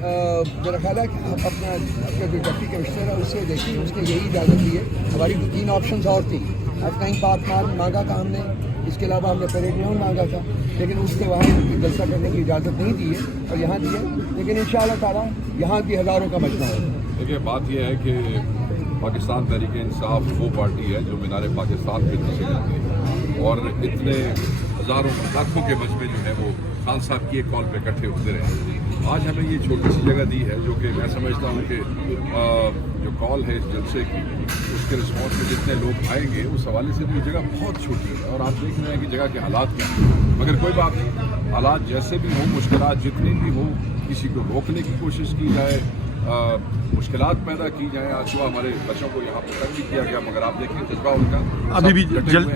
मेरा ख्याल है कि आप अपना जो डिप्टी कमिश्नर है उससे देखिए, उसने यही इजाज़त दी है। हमारी 3 ऑप्शंस और थी। कहीं पार्क मांगा था हमने, इसके अलावा हमने परेड ग्राउंड मांगा था, लेकिन उसने वहाँ जलसा करने की इजाज़त नहीं दी है और यहाँ दी है। लेकिन इंशाअल्लाह ताला यहाँ भी हज़ारों का मजमा है। देखिए, बात यह है कि पाकिस्तान तहरीक इंसाफ वो पार्टी है जो मीनार पाकिस्तान पे से जाती है और इतने हज़ारों लाखों के मजमे जो है वो खान साहब की एक कॉल पे इकट्ठे होते रहे। आज हमें ये छोटी सी जगह दी है जो कि मैं समझता हूँ कि जो कॉल है इस जलसे की, उसके रिस्पॉन्स में जितने लोग आएंगे उस हवाले से ये जगह बहुत छोटी है और आप देख रहे हैं कि जगह के हालात क्या हैं। मगर कोई बात नहीं, हालात जैसे भी हों, मुश्किलात जितनी भी हों, किसी को रोकने की कोशिश की जाए, मुश्किलात पैदा की जाए। आज सुबह हमारे बच्चों को यहाँ पर तंग भी किया गया, मगर आप देखें जज्बा उनका अभी भी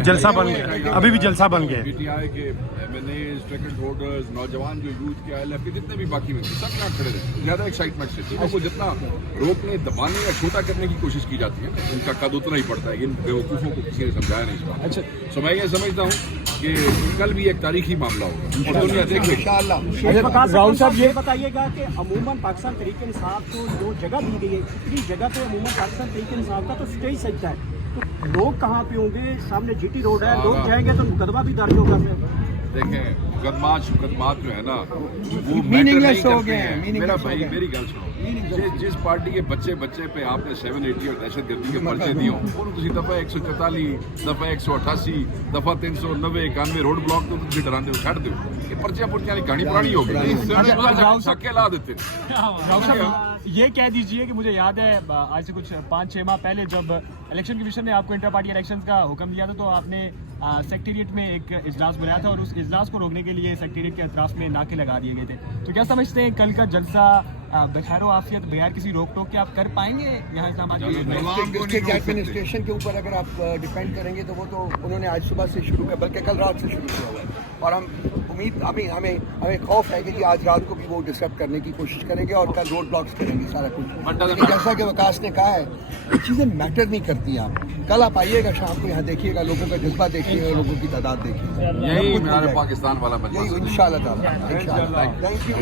जलसा बन गया, अभी भी जलसा बन गया। PTI के MNA, टिकट होल्डर्स, नौजवान जो यूथ के ILF के जितने भी बाकी में सब यहाँ खड़े रहे, ज़्यादा एक्साइटमेंट से चीज़ों को जितना रोकने, दबाने या छोटा करने की कोशिश की जाती है, उनका कद उतना ही पड़ता है। इन बेवकूफ़ों को किसी ने समझाया नहीं इसका। अच्छा, तो मैं ये समझता हूँ कि कल भी एक तारीखी मामला होगा और दुनिया देखे। राहुल साहब ये बताइएगा कि अमूमन पाकिस्तान तहरीक इंसाफ को जो जगह दी गई है, इतनी जगह तो अमूमन पाकिस्तान तहरीक इंसाफ का तो स्टेज सजता है, तो लोग कहाँ पे होंगे? सामने GT रोड है, लोग जाएंगे तो मुकदमा भी दर्ज होगा। देखें, मुकदमात जो है ना वो मीनिंगलेस हो गए हैं। मेरा भाई, मेरी गल सुनो, जिस पार्टी के बच्चे पे आपने 780 और दहशतगर्दी के पर्चे दिए उन्होंने दफा 144, दफा 188, दफा 390, 91 रोड ब्लॉक तो तुम डराते हो, छड़ दो ये पर्चियां कहानी पुरानी हो गई, छक्के ला देते। ये कह दीजिए कि मुझे याद है आज से कुछ 5-6 माह पहले जब इलेक्शन कमीशन ने आपको इंटर पार्टी इलेक्शन का हुक्म दिया था, तो आपने सेक्रेटेरिएट में एक इजलास बुलाया था और उस इजलास को रोकने के लिए सेक्रेटेरिएट के अतराफ में नाके लगा दिए गए थे। तो क्या समझते हैं कल का जलसा बखैर आफियत बगैर किसी रोक टोक के आप कर पाएंगे यहाँ एडमिनिस्ट्रेशन के ऊपर? अगर आप डिपेंड करेंगे तो वो तो उन्होंने आज सुबह से शुरू किया, बल्कि कल रात से शुरू किया हुआ है और हम उम्मीद हमें खौफ है कि आज रात को भी वो डिस्टर्ब करने की कोशिश करेंगे और कल रोड ब्लॉक्स करेंगे सारा कुछ। जैसा कि विकास ने कहा है, ये चीज़ें मैटर नहीं करती। आप कल आप आइएगा शाम को, यहाँ देखिएगा, लोगों का जज्बा देखिएगा, लोगों की तादाद देखिएगा, यही हमारे पाकिस्तान वाला यही इंशाअल्लाह ताला। Thank you.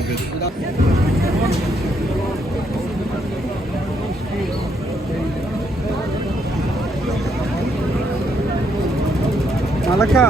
मालका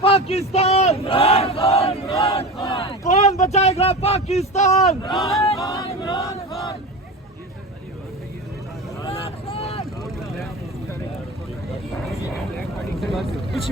पाकिस्तान, कौन बचाएगा पाकिस्तान? कुछ